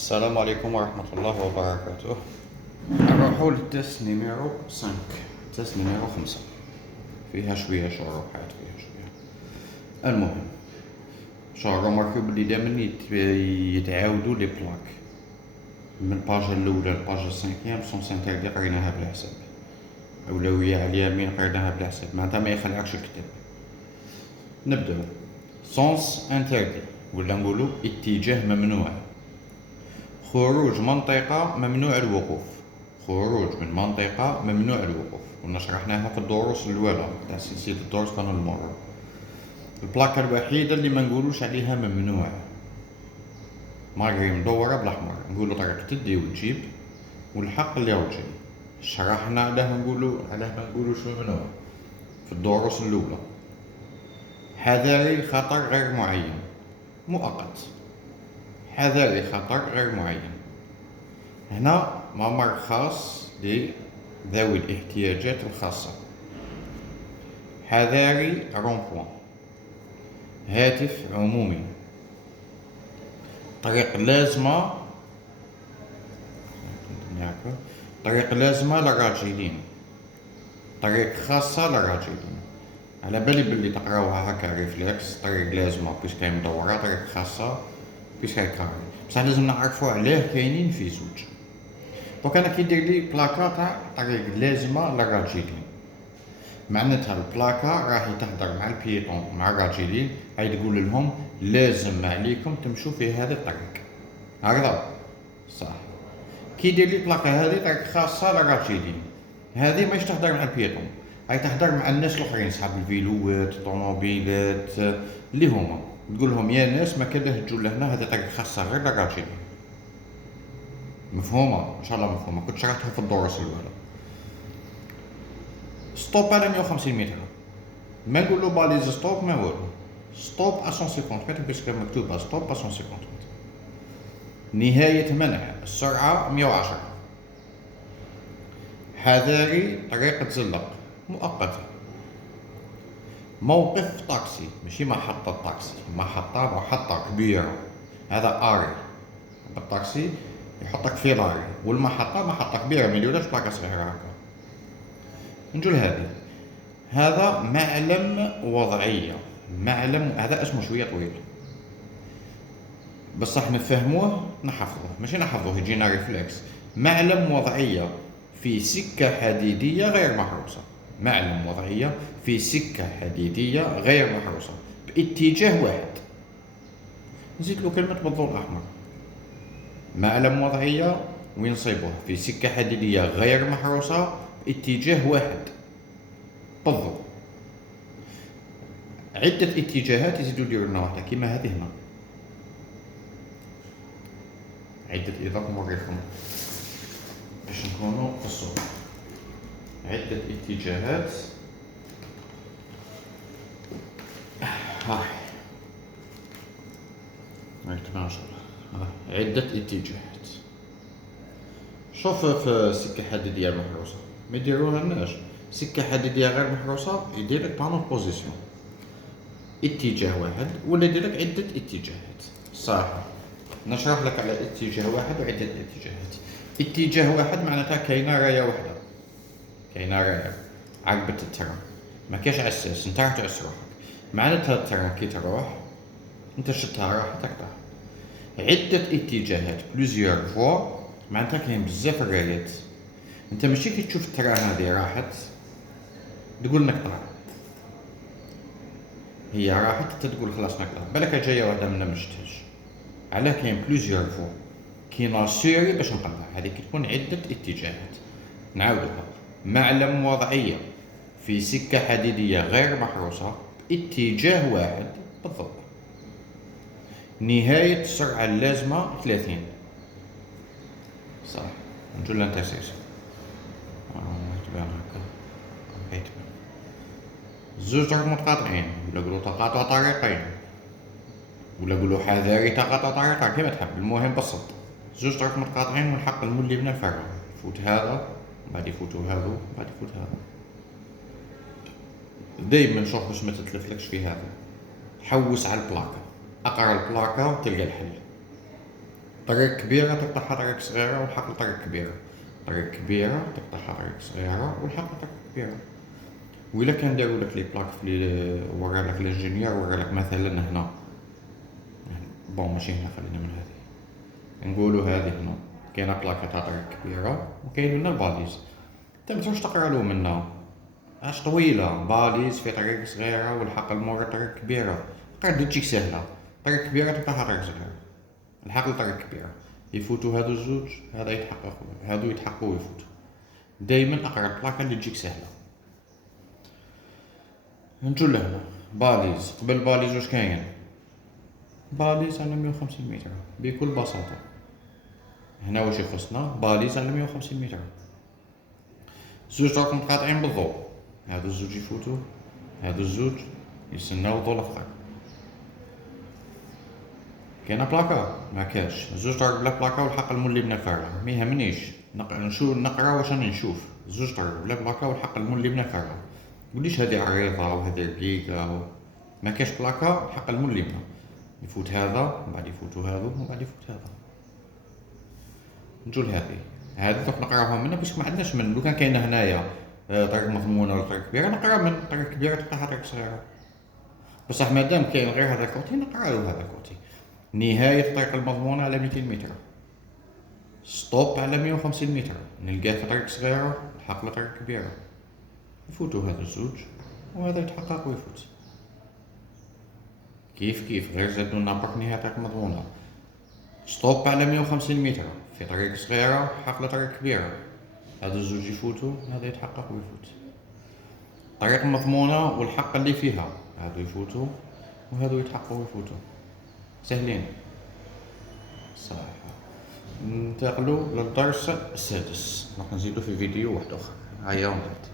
السلام عليكم ورحمة الله وبركاته. نروحو للتست نيميرو 5. تست نيميرو 5 فيها شوية شروحات، فيها شوية. المهم رماركو بلي دايما يتعاودو لي بلاك من الباجة الأولى للباجة السانكيام سونس انتردي قريناها بلا حساب، أولوية على اليمين قريناها بلا حساب، معناتها ما يخلعكش الكتاب. نبداو سونس انتردي ولا نقولو اتجاه ممنوع. خروج منطقة ممنوع الوقوف، خروج من منطقة ممنوع الوقوف، كنا شرحناها في الدروس الأولى تاع سلسلة الدروس كانوا المرة. البلاكة الوحيدة اللي ما نقولوش عليها ممنوع ماغري مدورة بالأحمر، نقولو طريقة تدي وتجيب والحق اللي رجل. شرحنا علاه ما نقولوش ممنوع في الدروس الأولى. حذاري خطر غير معين مؤقت، حذاري خطر غير معين. هنا ممر خاص لذوي الاحتياجات الخاصة. حذاري رونبوان. هاتف عمومي. طريق لازمة، طريق لازمة للراجلين، طريق خاصة للراجلين. على بالي بلي تقراوها هكا ريفلكس، طريق لازمة بيسكاي مدورة، طريق خاصة بيسكاي كاري، بصح لازم نعرفو علاه كاينين في زوج. دونك انا كي ندير لي بلاكا تاع طريق لازمة للراجلين، معناتها البلاكا راهي تهدر مع البيتون مع الراجلين، هاي تقول لهم لازم عليكم تمشوا في هذا الطريق، هكذا صح. كي دير لي بلاكا هذه طريق خاصة للراجلين، هذه ماهيش تهدر مع البيتون، هاي تهدر مع الناس الاخرين صحاب الفيلوات الطوموبيلات اللي هما، تقول لهم يا ناس ما كان تجوا لهنا، هذا طريق خاصة غير للراجلين. مفهومة ان شاء الله مفهومة، كنت شرحتها في الدروس الاولى. ستوب على 150 متر، ما نقولو باليز ستوب ما والو، ستوب 150 متر باسكو مكتوبة ستوب 150 متر. نهاية منع السرعة 110. حذاري طريقة زلق مؤقتة. موقف طاكسي، ماشي محطة طاكسي، محطة كبيرة، هذا آري. بالطاكسي يحطك في لاري، والمحطة محطة كبيرة ما يديرولهاش بلاكة صغيرة هكا. نجو لهذه، هذا معلم وضعية، معلم هذا اسمه شوية طويل بصح نفهموه نحفظوه، ماشي نحفظوه يجينا ريفلكس. معلم وضعية في سكة حديدية غير محروسة، معلم وضعية في سكة حديدية غير محروسة باتجاه واحد. نزيد له كلمة بالضوء الأحمر. معلم وضعية وين نصيبوه؟ في سكة حديدية غير محروسة باتجاه واحد بالضوء. عدة اتجاهات يزيدوا يديروا لنا واحدة كيما هذه هنا. عدة إضافة نوريكم باش نكونوا في الصورة. عدة اتجاهات، هاي تبان ان شاء الله. عدة اتجاهات. شوف في سكة حديدية محروسة ما يديروها لناش، سكة حديدية غير محروسة يديرلك بانو بوزيسيون اتجاه واحد، ولا يديرلك عدة اتجاهات. صح، نشرح لك على اتجاه واحد وعدة اتجاهات. اتجاه واحد معناتها كاينة راية واحدة، كاينة راية عقبة الترام، ما كاش عساس، نتا راح تعس روحك، معناتها الترام كي تروح انت شتها راح تقطع. عدة اتجاهات بلوزيور فوا معناتها كاين بزاف الرايات، انت ماشي كي تشوف الترام هذه راحت تقول نقطع، هي راحت انت تقول خلاص نقطع، بالك جايه واحده منا ما شفتهاش، علاه كاين بلوزيور فوا كي ناسيري باش نقطع، هذه تكون عدة اتجاهات. نعاودوها، معلم وضعية في سكة حديدية غير محروسة اتجاه واحد بالضبط. نهاية السرعة اللازمة 30. صح، نجو لانترسيكسيون تبان هكا، تبان زوج طرق متقاطعين، ولا قولوا تقاطع طريقين، ولا قولوا حذاري تقاطع طريقين كيما تحب، المهم بسط. زوج طرق متقاطعين والحق المولي من الفرع، يفوت هذا بعد يفوتوا هذو بعد يفوت هذا. دايما شوف باش ما تتلفلكش في هذا، حوس على البلاكة، اقرا البلاكة وتلقى الحل. طريق كبيرة تقطعها طريق صغيرة والحق لطريق كبيرة. طريق كبيرة تقطعها طريق صغيرة والحق لطريق كبيرة. وإلا كان داروا لك لي بلاك ورا لك الانجينيور ورا لك مثلا هنا، بون ماشي هنا، خلينا من هذه، نقولوا هذه هنا كاينه بلاكه تاع طريق كبيره وكاين منا الباليز. انت متروحش تقرا له منا، اش طويله باليز في طريق صغيره والحق المور طريق كبيره، قاعد تجيك سهله. طريق كبيره تقطعها طريق صغيره، الحق لطريق كبيره، يفوتوا هادو الزوج، هذا يتحققوا هادو يتحققوا ويفوتوا. دايما اقرا البلاكه اللي تجيك سهله. نجو لهنا باليز، قبل باليز واش كاين؟ باليز على 150 متر بكل بساطه. هنا واش يخصنا؟ باليز على 150 متر، زوج راكم متقاطعين بالضوء، هادو الزوج يفوتوا، هادو الزوج يستناو الضوء الاخر. كاينه بلاكا؟ ما كاش، زوج طرق بلا بلاكا والحق المولي بنا كارا، ما يهمنيش نقرا واش راني نشوف، زوج طرق بلا بلاكا والحق المولي بنا كارا. مقوليش هادي عريضه وهادي رقيقه ما كاش بلاكا، الحق المولي بنا يفوت هذا ومن بعد يفوتوا هذو ومن بعد يفوت هذا. نجو لهذه، هذه دوك نقراوها منا باش ما عندناش من، لو كان كاينه هنايا طريق مضمونه ولا طريق كبيره نقرا من طريق كبيره تقطعها طريق صغيره. بصح مادام كاين غير هذا الكوتي نقرا له هذا الكوتي. نهايه الطريق المضمونه على 200 متر، ستوب على 150 متر، نلقاه في طريق صغيره الحق لطريق كبيره، يفوتوا هذا الزوج وهذا يتحقق ويفوت. كيف غير زادوا لنا برك نهايه الطريق المضمونه، ستوب على 150 متر في طريق صغيرة حق لطريق كبيرة، هذا الزوج يفوتوا هذا يتحقق ويفوت. طريق مضمونة والحق اللي فيها، هادو يفوتوا وهادو يتحققوا ويفوتوا. سهلين صراحة. ننتقلوا للدرس السادس، راح نزيدو في فيديو واحد اخر. هيا ونبدأ.